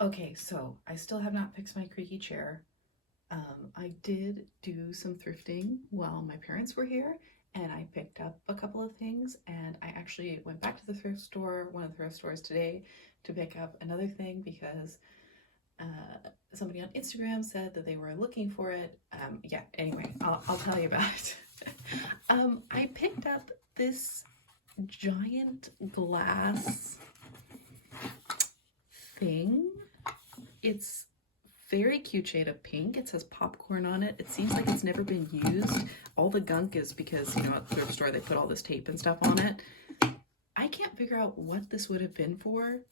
Okay, so I still have not fixed my creaky chair. I did do some thrifting while my parents were here, and I picked up a couple of things, and I actually went back to the thrift store, one of the thrift stores today, to pick up another thing because somebody on Instagram said that they were looking for it. Yeah, anyway, I'll tell you about it. I picked up this giant glass thing. It's very cute shade of pink. It says popcorn on it. It seems like it's never been used. All the gunk is because, at the thrift store they put all this tape and stuff on it. I can't figure out what this would have been for.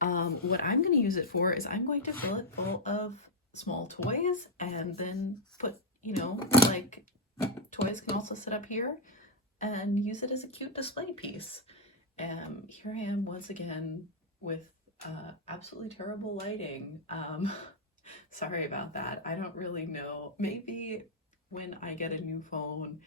What I'm going to use it for is I'm going to fill it full of small toys and then put, like toys can also sit up here and use it as a cute display piece. Here I am once again with absolutely terrible lighting. Sorry about that. I don't really know. Maybe when I get a new phone,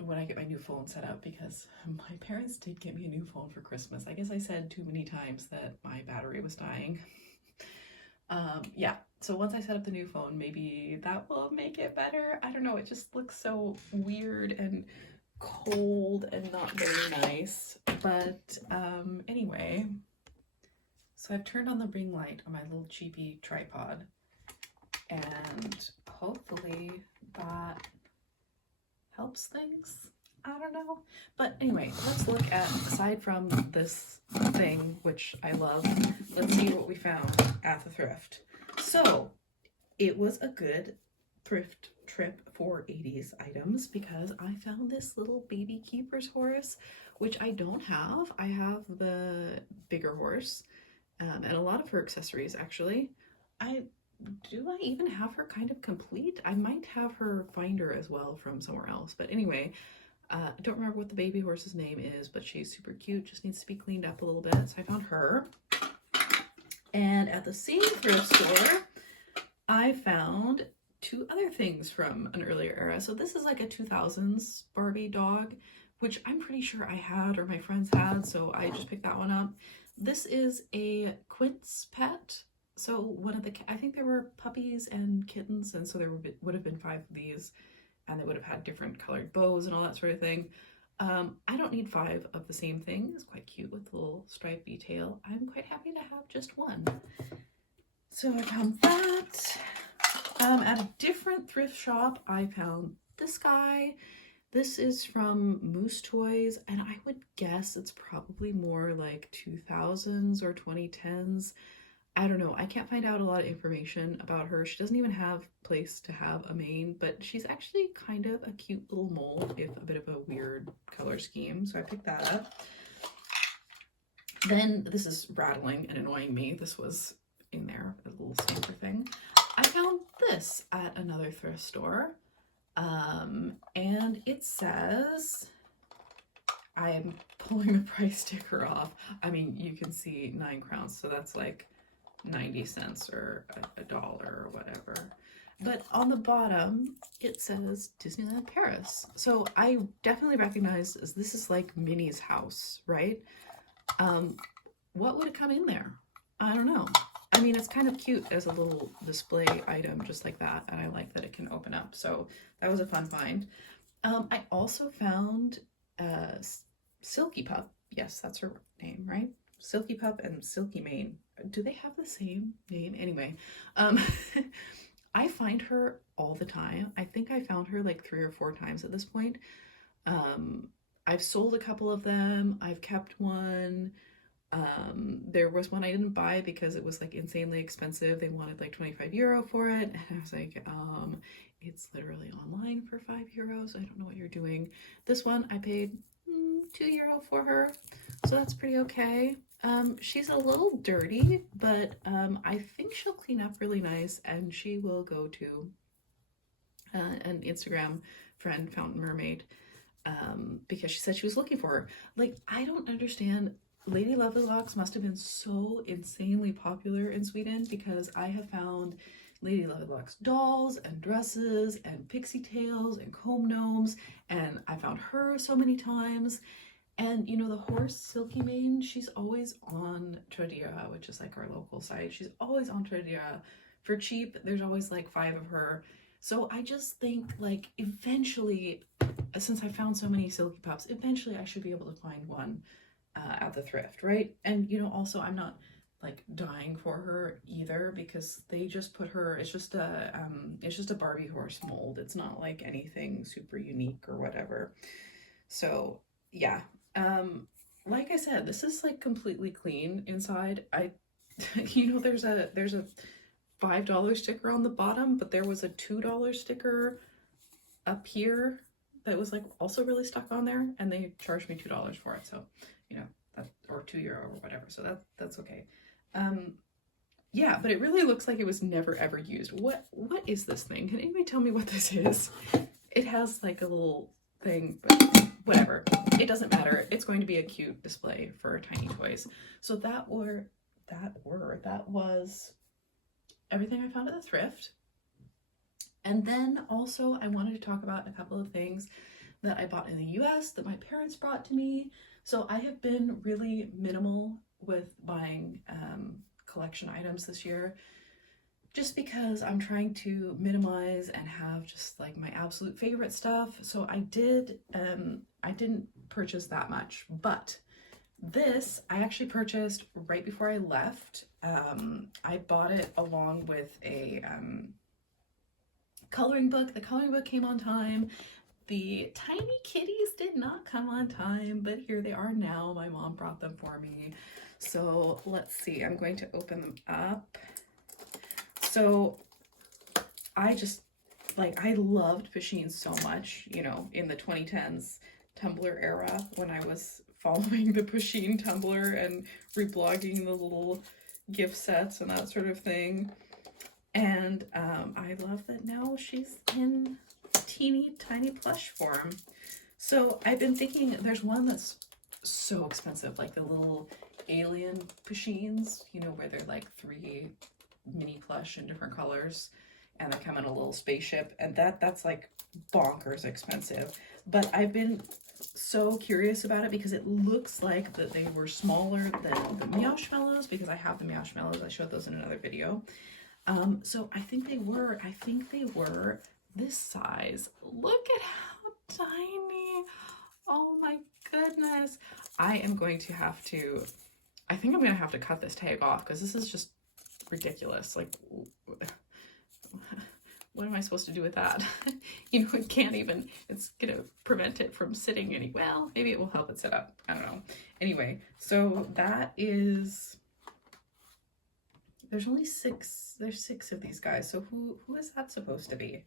when I get my new phone set up, because my parents did get me a new phone for Christmas. I guess I said too many times that my battery was dying. Yeah, so once I set up the new phone, maybe that will make it better. I don't know, it just looks so weird and cold and not very nice. But anyway, so I've turned on the ring light on my little cheapy tripod, and hopefully that helps things. I don't know. But anyway, let's look at, aside from this thing, which I love, let's see what we found at the thrift. So it was a good thrift trip for 80s items because I found this little baby keeper's horse, which I don't have. I have the bigger horse, and a lot of her accessories actually. I do I even have her kind of complete? I might have her finder as well from somewhere else. But anyway, I don't remember what the baby horse's name is, but she's super cute. Just needs to be cleaned up a little bit. So I found her. And at the same thrift store, I found two other things from an earlier era. So this is like a 2000s Barbie dog, which I'm pretty sure I had or my friends had. So I just picked that one up. This is a Quince pet. So one of the, I think there were puppies and kittens, and so there would have been 5 of these, and they would have had different colored bows and all that sort of thing. I don't need 5 of the same thing. It's quite cute with the little striped detail. I'm quite happy to have just one. So I found that. At a different thrift shop, I found this guy. This is from Moose Toys, and I would guess it's probably more like 2000s or 2010s. I don't know. I can't find out a lot of information about her. She doesn't even have place to have a mane, but she's actually kind of a cute little mole with a bit of a weird color scheme. So I picked that up. Then this is rattling and annoying me. This was in there, a little stamper thing. I found this at another thrift store. And it says, I'm pulling the price sticker off. I mean, you can see 9 crowns, so that's like 90 cents or a dollar or whatever. But on the bottom, it says Disneyland Paris. So I definitely recognize this is like Minnie's house, right? What would it come in there? I don't know. I mean, it's kind of cute as a little display item, just like that. And I like that it can open up. So that was a fun find. I also found Silky Pup. Yes, that's her name, right? Silky Pup and Silky Mane. Do they have the same name? Anyway, I find her all the time. I think I found her like 3 or 4 times at this point. I've sold a couple of them. I've kept one. There was one I didn't buy because it was like insanely expensive. They wanted like 25 euro for it. And I was like, it's literally online for 5 euros. I don't know what you're doing. This one I paid 2 euro for her. So that's pretty okay. She's a little dirty, but I think she'll clean up really nice, and she will go to an Instagram friend, Fountain Mermaid, because she said she was looking for her. Like, I don't understand. Lady Lovely must have been so insanely popular in Sweden because I have found Lady Lovely dolls and dresses and pixie tails and comb gnomes, and I found her so many times. And you know, the horse Silky Mane, she's always on Tradera, which is like our local site. She's always on Tradera for cheap. There's always like 5 of her. So I just think like eventually, since I found so many Silky Pups, eventually I should be able to find one at the thrift, right? And you know, also I'm not like dying for her either, because they just put her, it's just a Barbie horse mold. It's not like anything super unique or whatever. So yeah, like I said, this is like completely clean inside. I you know, there's a $5 sticker on the bottom, but there was a $2 sticker up here that was like also really stuck on there, and they charged me $2 for it. So, you know, that, or €2 or whatever. So that's okay. Yeah, but it really looks like it was never ever used. What is this thing? Can anybody tell me what this is? It has like a little thing, but whatever. It doesn't matter. It's going to be a cute display for tiny toys. So that was everything I found at the thrift. And then also I wanted to talk about a couple of things that I bought in the US that my parents brought to me. So I have been really minimal with buying collection items this year, just because I'm trying to minimize and have just like my absolute favorite stuff. So I didn't purchase that much, but this I actually purchased right before I left. I bought it along with a coloring book. The coloring book came on time. The tiny kitties did not come on time, but here they are now. My mom brought them for me. So let's see, I'm going to open them up. So I just, like, I loved Pusheen so much, you know, in the 2010s Tumblr era, when I was following the Pusheen Tumblr and reblogging the little gift sets and that sort of thing. And I love that now she's in teeny tiny plush form. So I've been thinking, there's one that's so expensive, like the little alien Pusheens, you know, where they're like 3 mini plush in different colors, and they come in a little spaceship, and that's like bonkers expensive. But I've been so curious about it because it looks like that they were smaller than the Meowshmallows, because I have the Meowshmallows. I showed those in another video. So I think they were this size. Look at how tiny. Oh my goodness. I think I'm going to have to cut this tag off, because this is just ridiculous. Like, what am I supposed to do with that? You know, it can't even, it's gonna prevent it from sitting any, well, maybe it will help it sit up. I don't know. Anyway, so that is, there's 6 of these guys. So who is that supposed to be?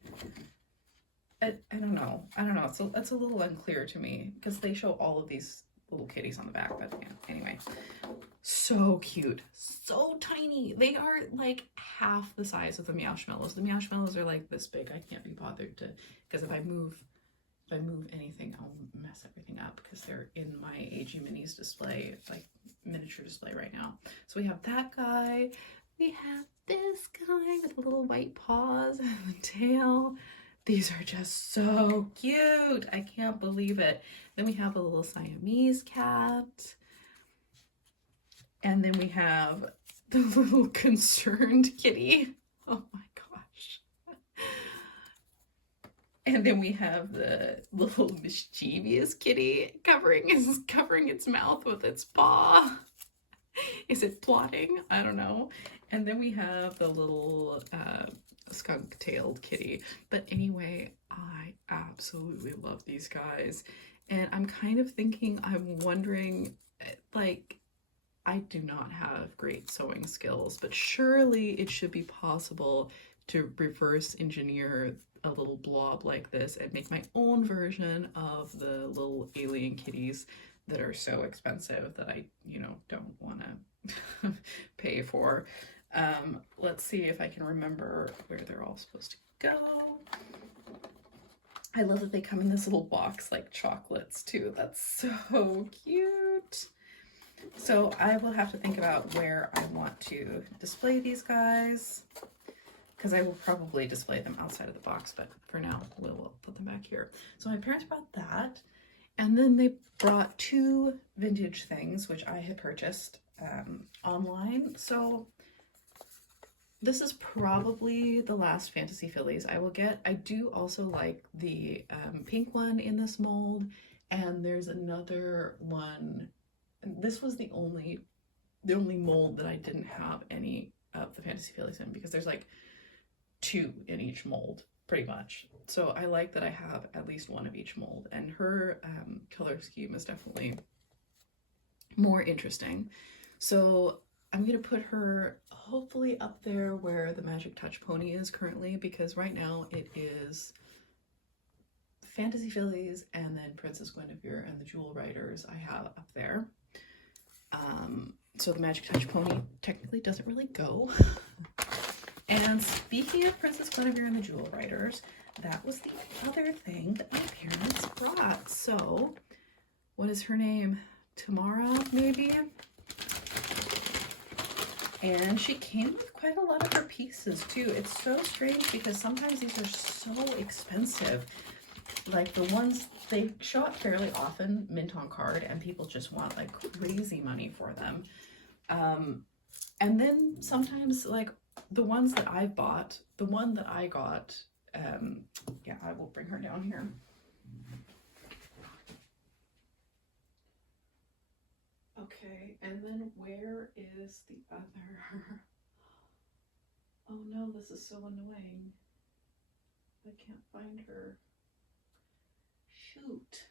I don't know. It's a little unclear to me, because they show all of these little kitties on the back, but yeah, anyway. So cute, so tiny. They are like half the size of the Meowshmallows. The Meowshmallows are like this big. I can't be bothered to, because if I move anything, I'll mess everything up, because they're in my AG Minis display, like miniature display right now. So we have that guy. We have this guy with the little white paws and the tail. These are just so cute. I can't believe it. Then we have a little Siamese cat. And then we have the little concerned kitty. Oh my gosh. And then we have the little mischievous kitty covering its mouth with its paw. Is it plotting? I don't know. And then we have the little skunk-tailed kitty. But anyway, I absolutely love these guys. And I'm kind of thinking, I'm wondering, like, I do not have great sewing skills, but surely it should be possible to reverse engineer a little blob like this and make my own version of the little alien kitties that are so expensive that I, you know, don't want to pay for. Let's see if I can remember where they're all supposed to go. I love that they come in this little box like chocolates too. That's so cute. So I will have to think about where I want to display these guys, because I will probably display them outside of the box, but for now we'll put them back here. So my parents brought that, And then they brought 2 vintage things, which I had purchased online. So this is probably the last Fantasy Fillies I will get. I do also like the pink one in this mold, and there's another one. This was the only mold that I didn't have any of the Fantasy Fillies in, because there's like 2 in each mold pretty much. So I like that I have at least 1 of each mold, and her color scheme is definitely more interesting. So I'm gonna put her hopefully up there where the Magic Touch Pony is currently, because right now it is Fantasy Fillies and then Princess Guinevere and the Jewel Riders I have up there. So the Magic Touch Pony technically doesn't really go. And speaking of Princess Guinevere and the Jewel Riders, that was the other thing that my parents brought. So, what is her name? Tamara, maybe? And she came with quite a lot of her pieces, too. It's so strange because sometimes these are so expensive. Like the ones, they show up fairly often, mint on card, and people just want like crazy money for them. And then sometimes like the ones that I bought, the one that I got, yeah, I will bring her down here. Okay, and then where is the other? Oh no, this is so annoying. I can't find her. Shoot.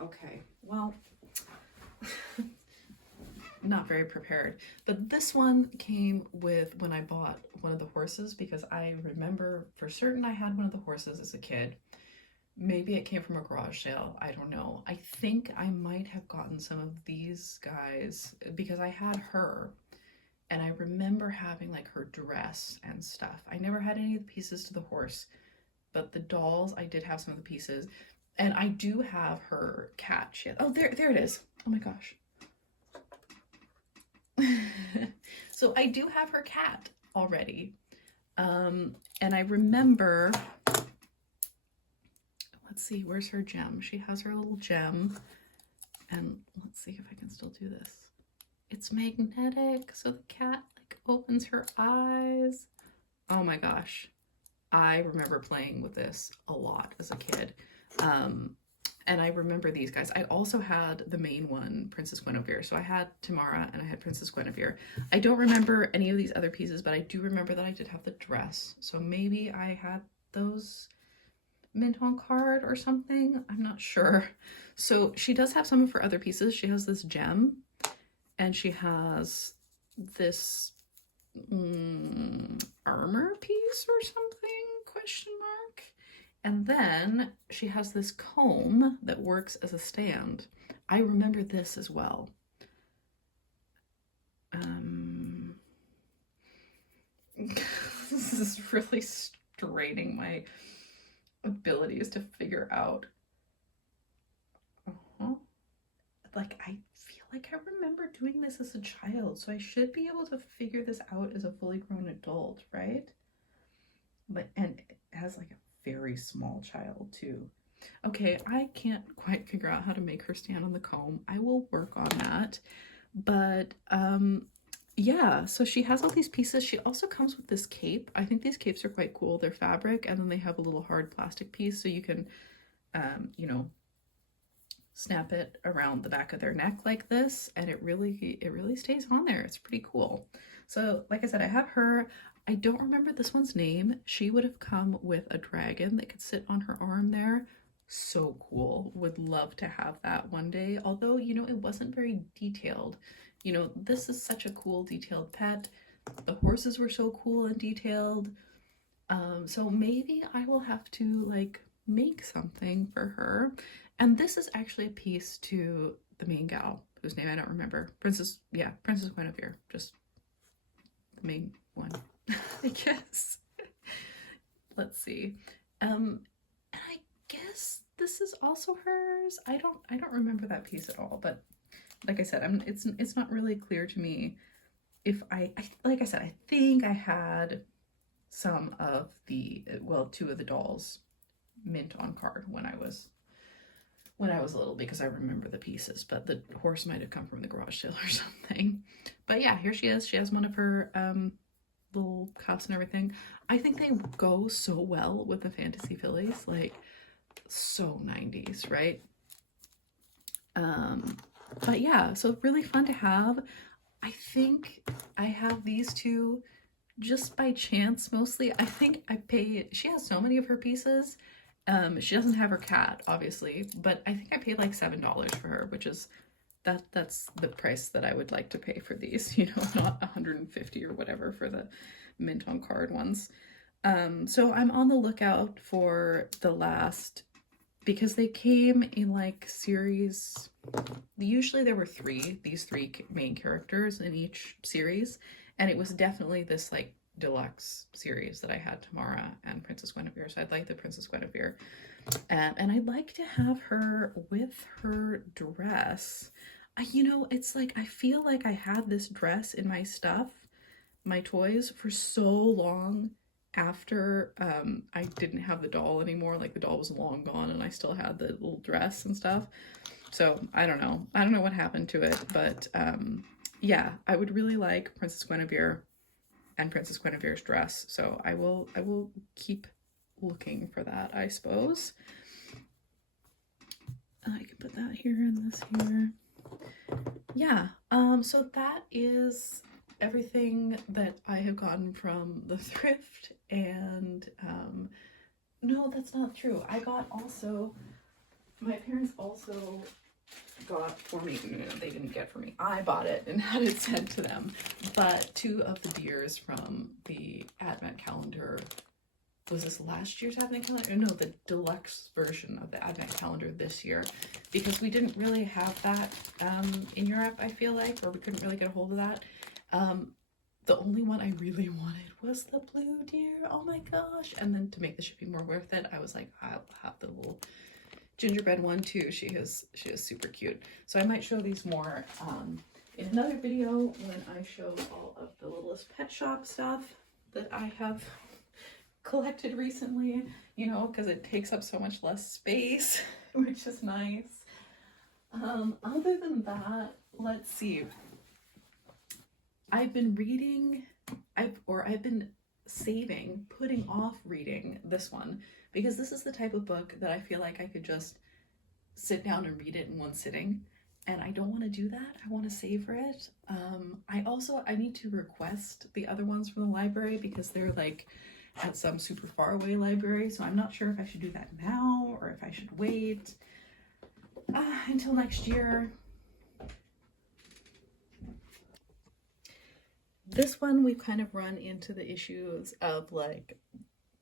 Okay, well, not very prepared. But this one came with when I bought one of the horses, because I remember for certain I had one of the horses as a kid. Maybe it came from a garage sale. I don't know. I think I might have gotten some of these guys because I had her, and I remember having like her dress and stuff. I never had any of the pieces to the horse, but the dolls, I did have some of the pieces. And I do have her cat. Oh, there it is. Oh my gosh. So I do have her cat already. And I remember, let's see, where's her gem? She has her little gem. And let's see if I can still do this. It's magnetic, so the cat like opens her eyes. Oh my gosh. I remember playing with this a lot as a kid. And I remember these guys. I also had the main one, Princess Guinevere. So I had Tamara and I had Princess Guinevere. I don't remember any of these other pieces, but I do remember that I did have the dress. So maybe I had those mint on card or something. I'm not sure. So she does have some of her other pieces. She has this gem, and she has this armor piece or something, question mark. And then she has this comb that works as a stand. I remember this as well. This is really straining my abilities to figure out. Like, I feel like I remember doing this as a child, so I should be able to figure this out as a fully grown adult, right? But, and it has like a very small child too. Okay, I can't quite figure out how to make her stand on the comb. I will work on that. But yeah, so she has all these pieces. She also comes with this cape. I think these capes are quite cool. They're fabric, and then they have a little hard plastic piece, so you can you know, snap it around the back of their neck like this, and it really stays on there. It's pretty cool. So like I said, I have her. I don't remember this one's name. She would have come with a dragon that could sit on her arm there. So cool. Would love to have that one day. Although, you know, it wasn't very detailed. You know, this is such a cool detailed pet. The horses were so cool and detailed. So maybe I will have to like make something for her. And this is actually a piece to the main gal, whose name I don't remember. Princess Guinevere. Just the main one. I guess. Let's see. And I guess this is also hers. I don't remember that piece at all, but like I said, it's not really clear to me if like I said, I think I had some of the, well, 2 of the dolls mint on card when I was when I was little because I remember the pieces, but the horse might have come from the garage sale or something. But yeah, here she is. She has one of her little cuffs and everything. I think they go so well with the fantasy fillies, like so 90s, right? But yeah, so really fun to have. I think I have these two just by chance mostly. I think I paid, she has so many of her pieces. She doesn't have her cat, obviously, but I think I paid like $7 for her, which is that's the price that I would like to pay for these, you know, not 150 or whatever for the mint on card ones. So I'm on the lookout for the last, because they came in like series, usually there were these three main characters in each series, and it was definitely this like deluxe series that I had Tamara and Princess Guinevere, so I'd like the Princess Guinevere, and I'd like to have her with her dress. You know, it's like I feel like I had this dress in my stuff, my toys, for so long after I didn't have the doll anymore. Like the doll was long gone and I still had the little dress and stuff. So I don't know what happened to it, but yeah, I would really like Princess Guinevere and Princess Guinevere's dress. So I will keep looking for that, I suppose. I can put that here and this here. Yeah, so that is everything that I have gotten from the thrift, and no, that's not true. I got also, my parents also got for me, no, they didn't get for me, I bought it and had it sent to them, but 2 of the deers from the advent calendar. Was this last year's advent calendar? No, the deluxe version of the advent calendar this year, because we didn't really have that in Europe, I feel like, or we couldn't really get a hold of that. The only one I really wanted was the blue deer. Oh my gosh. And then to make the shipping more worth it, I was like, I'll have the little gingerbread one too. She is super cute. So I might show these more in another video when I show all of the Littlest Pet Shop stuff that I have collected recently, you know, because it takes up so much less space, which is nice. Other than that, let's see. I've been reading, I've been saving, putting off reading this one, because this is the type of book that I feel like I could just sit down and read it in one sitting, and I don't want to do that. I want to savor it. I need to request the other ones from the library because they're like at some super far away library, so I'm not sure if I should do that now or if I should wait until next year. This one we've kind of run into the issues of like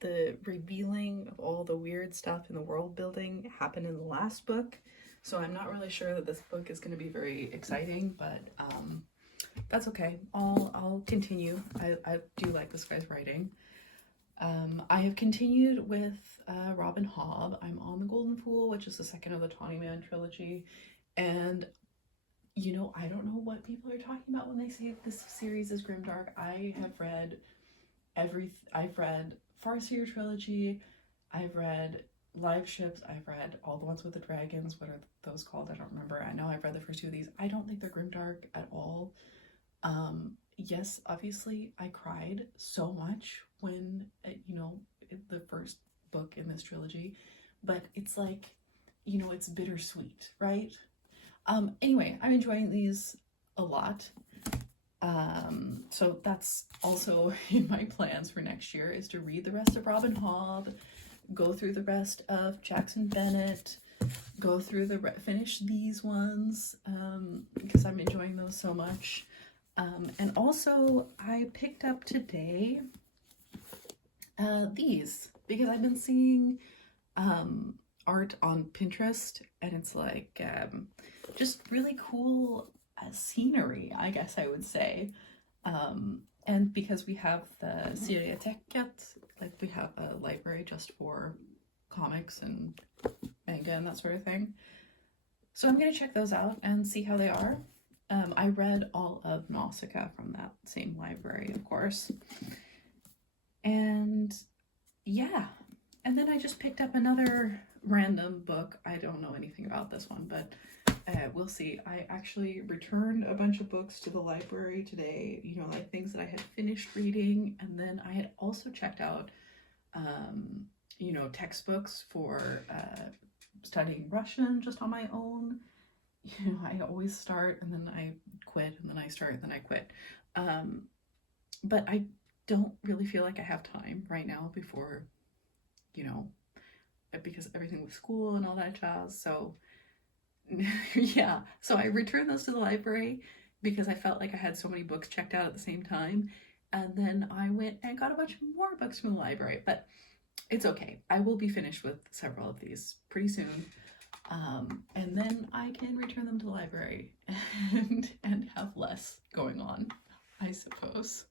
the revealing of all the weird stuff in the world building happened in the last book, so I'm not really sure that this book is going to be very exciting, but that's okay. I'll continue. I do like this guy's writing. I have continued with Robin Hobb. I'm on The Golden Fool, which is the second of the Tawny Man trilogy, and you know, I don't know what people are talking about when they say this series is grimdark. I have read I've read Farseer trilogy, I've read Live Ships, I've read all the ones with the dragons. What are those called? I don't remember. I know I've read the first 2 of these. I don't think they're grimdark at all. Yes, obviously I cried so much when, you know, the first book in this trilogy, but it's like, you know, it's bittersweet, right? Anyway, I'm enjoying these a lot. So that's also in my plans for next year, is to read the rest of Robin Hobb, go through the rest of Jackson Bennett, go through finish these ones, because I'm enjoying those so much. And also I picked up today these, because I've been seeing art on Pinterest, and it's like just really cool scenery, I guess I would say. And because we have the Serieteket, like we have a library just for comics and manga and that sort of thing. So I'm gonna check those out and see how they are. I read all of Nausicaa from that same library, of course. And yeah, and then I just picked up another random book. I don't know anything about this one, but we'll see. I actually returned a bunch of books to the library today, you know, like things that I had finished reading, and then I had also checked out, you know, textbooks for studying Russian just on my own. You know, I always start and then I quit, and then I start and then I quit. But I don't really feel like I have time right now before, you know, because everything with school and all that jazz. So yeah, so I returned those to the library because I felt like I had so many books checked out at the same time. And then I went and got a bunch more books from the library, but it's okay. I will be finished with several of these pretty soon. And then I can return them to the library and have less going on, I suppose.